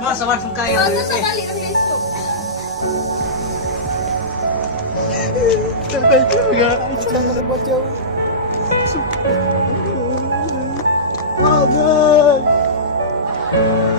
Mas sabar sung kaya. Ano sa kali ang gusto? Sampai juga. Jangan lupa jauh. Maaf guys.